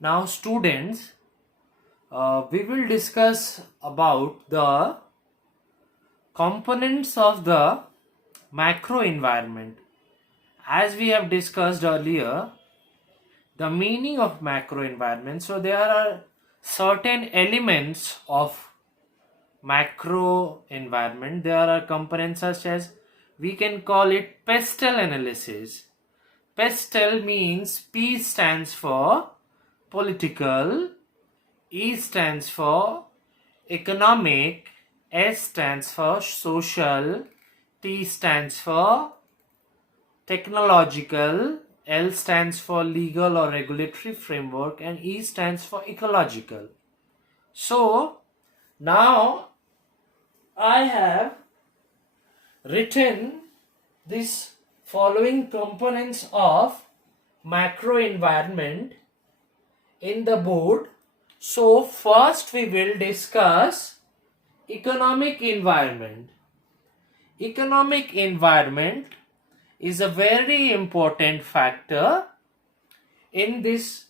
Now, students, we will discuss about the components of the macro environment. As we have discussed earlier, the meaning of macro environment. So, there are certain elements of macro environment. There are components such as we can call it pestle analysis. Pestle means P stands for political, E stands for economic, S stands for social, T stands for technological, L stands for legal or regulatory framework, and E stands for ecological. So now I have written this following components of macro environment in the board. So first we will discuss economic environment. Economic environment is a very important factor in this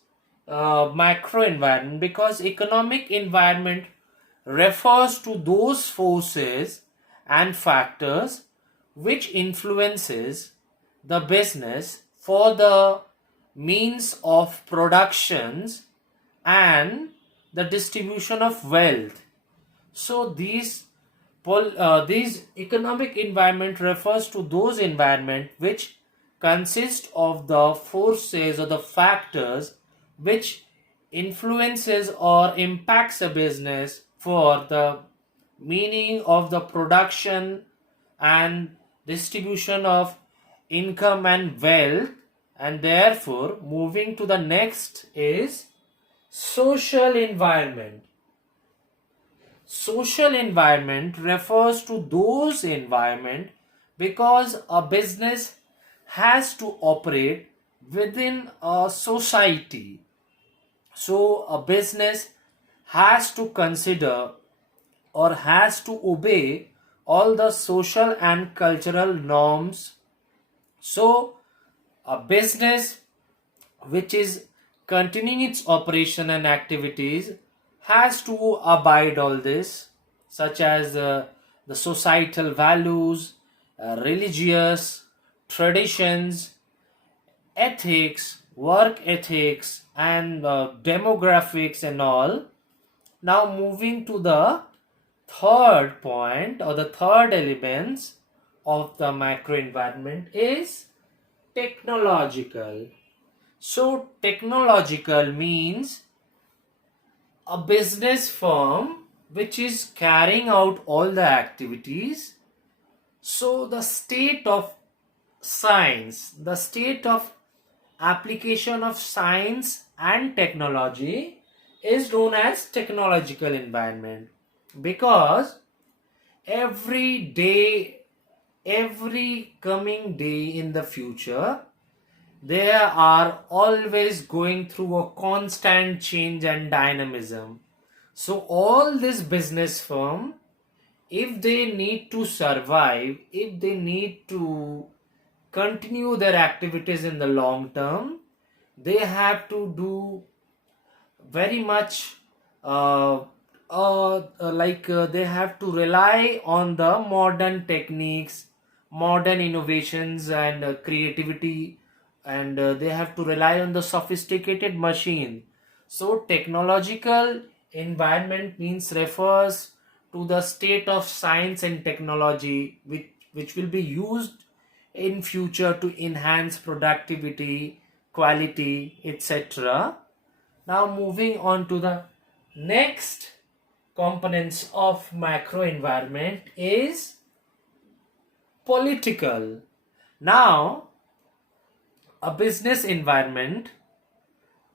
macro environment, because economic environment refers to those forces and factors which influences the business for the means of productions and the distribution of wealth. So these economic environment refers to those environment which consist of the forces or the factors which influences or impacts a business for the meaning of the production and distribution of income and wealth. And therefore, moving to the next is social environment. Social environment refers to those environment because a business has to operate within a society. So a business has to consider or has to obey all the social and cultural norms. So a business which is continuing its operation and activities has to abide all this, such as the societal values, religious traditions, ethics, work ethics, and demographics and all. Now moving to the third point or the third elements of the macro environment is technological. So technological means a business firm which is carrying out all the activities. So the state of science, the state of application of science and technology is known as technological environment, because every day, every coming day in the future, they are always going through a constant change and dynamism. So all this business firm, if they need to survive, if they need to continue their activities in the long term, they have to do very much they have to rely on the modern techniques, modern innovations, and creativity, and they have to rely on the sophisticated machine. So technological environment means refers to the state of science and technology which will be used in future to enhance productivity, quality, etc. Now moving on to the next components of macro environment is political. Now a business environment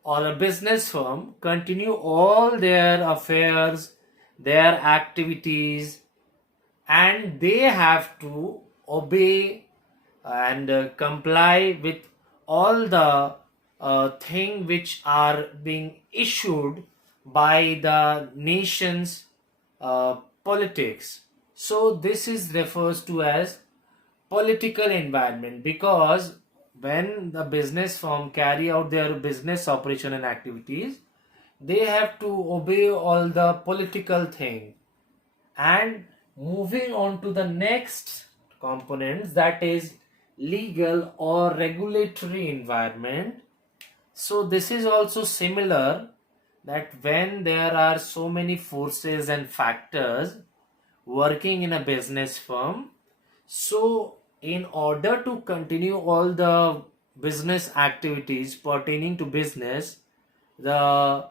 or a business firm continue all their affairs, their activities, and they have to obey and comply with all the thing which are being issued by the nation's politics. So this is refers to as political environment, because when the business firm carry out their business operation and activities, they have to obey all the political thing. And moving on to the next components, that is legal or regulatory environment. So this is also similar, that when there are so many forces and factors working in a business firm, so in order to continue all the business activities pertaining to business, the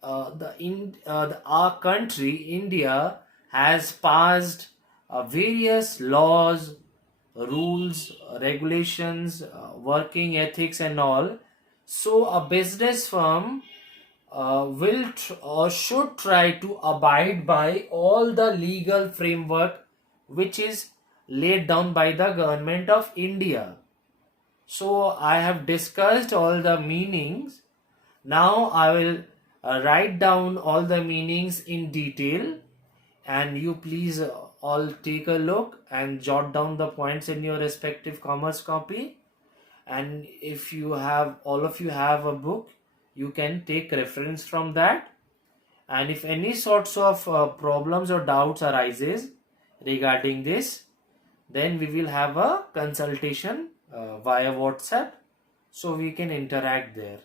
our country India has passed various laws, rules, regulations, working ethics and all. So a business firm or should try to abide by all the legal framework which is laid down by the government of India. So I have discussed all the meanings. Now I will write down all the meanings in detail, and you please all take a look and jot down the points in your respective commerce copy. And if you have, all of you have a book, you can take reference from that. And if any sorts of problems or doubts arises regarding this, then we will have a consultation via WhatsApp, so we can interact there.